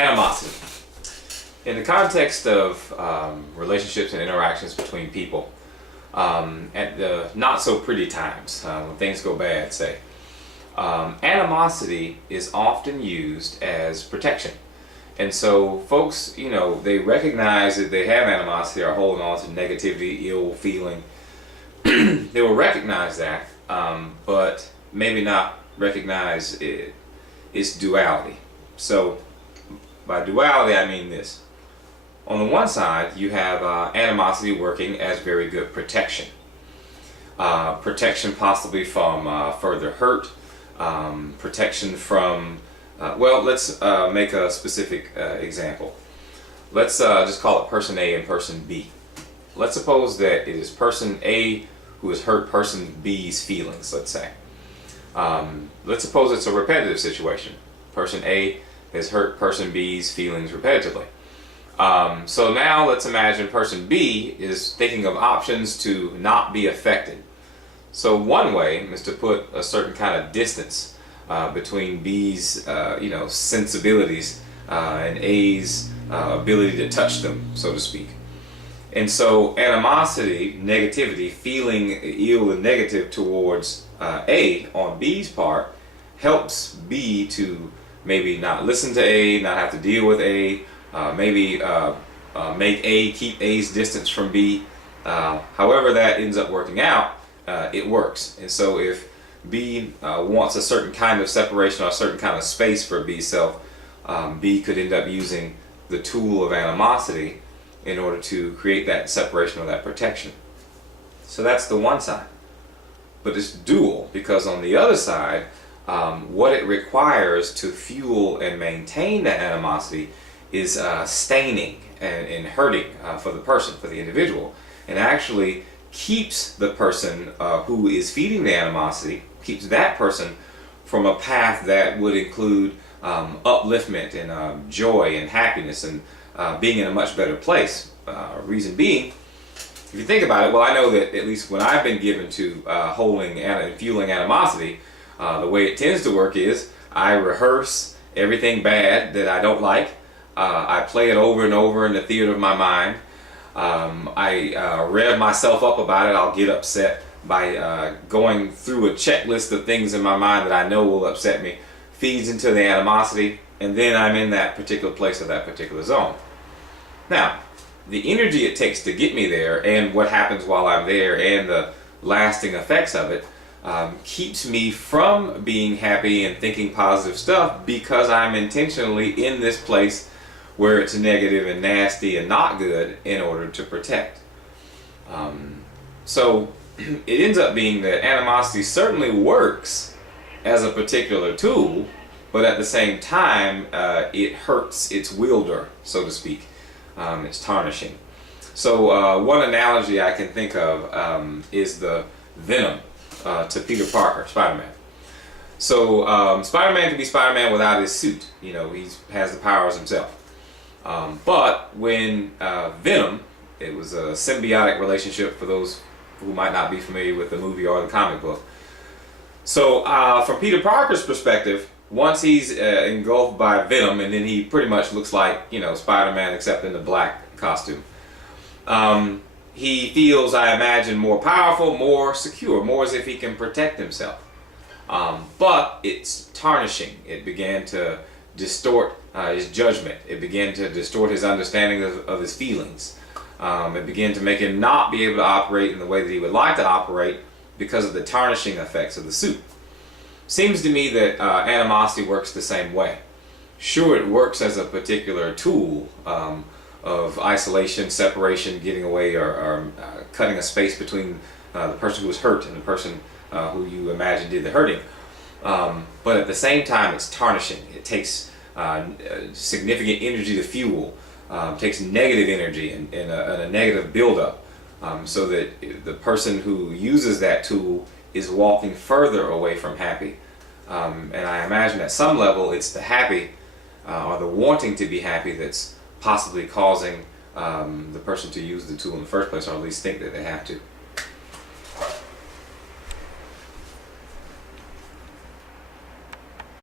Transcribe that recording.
Animosity. In the context of relationships and interactions between people, at the not so pretty times, when things go bad, say, animosity is often used as protection. And so folks, they recognize that they have animosity or holding on to negativity, ill feeling. They will recognize that, but maybe not recognize its duality. So by duality, I mean this. On the one side, you have animosity working as very good protection. Protection possibly from further hurt, protection from, let's make a specific example. Let's just call it person A and person B. Let's suppose that it is person A who has hurt person B's feelings, let's say. Let's suppose it's a repetitive situation. Person A has hurt person B's feelings repetitively. So now let's imagine person B is thinking of options to not be affected. So one way is to put a certain kind of distance between B's sensibilities and A's ability to touch them, so to speak. And so animosity, negativity, feeling ill and negative towards A on B's part helps B to maybe not listen to A, not have to deal with A, maybe make A keep A's distance from B. However that ends up working out, it works. And so if B wants a certain kind of separation or a certain kind of space for B's self, B could end up using the tool of animosity in order to create that separation or that protection. So that's the one side. But it's dual, because on the other side, what it requires to fuel and maintain that animosity is staining and hurting for the person, for the individual, and actually keeps the person who is feeding the animosity, keeps that person from a path that would include upliftment and joy and happiness and being in a much better place. Reason being, if you think about it, well, I know that at least when I've been given to holding and fueling animosity, the way it tends to work is I rehearse everything bad that I don't like. I play it over and over in the theater of my mind. I rev myself up about it. I'll get upset by going through a checklist of things in my mind that I know will upset me, feeds into the animosity, and then I'm in that particular place or that particular zone. Now, the energy it takes to get me there and what happens while I'm there and the lasting effects of it keeps me from being happy and thinking positive stuff, because I'm intentionally in this place where it's negative and nasty and not good in order to protect. So it ends up being that animosity certainly works as a particular tool, but at the same time it hurts its wielder, so to speak. It's tarnishing. So one analogy I can think of is the venom to Peter Parker, Spider-Man. So Spider-Man can be Spider-Man without his suit. He has the powers himself. But when Venom, it was a symbiotic relationship for those who might not be familiar with the movie or the comic book. So from Peter Parker's perspective, once he's engulfed by Venom, and then he pretty much looks like Spider-Man except in the black costume, he feels, I imagine, more powerful, more secure, more as if he can protect himself. But it's tarnishing. It began to distort his judgment. It began to distort his understanding of his feelings. It began to make him not be able to operate in the way that he would like to operate because of the tarnishing effects of the suit. Seems to me that animosity works the same way. Sure, it works as a particular tool of isolation, separation, getting away, or cutting a space between the person who was hurt and the person who you imagine did the hurting. But at the same time, it's tarnishing. It takes significant energy to fuel, takes negative energy and a negative buildup, so that the person who uses that tool is walking further away from happy. And I imagine at some level it's the happy or the wanting to be happy that's possibly causing the person to use the tool in the first place, or at least think that they have to.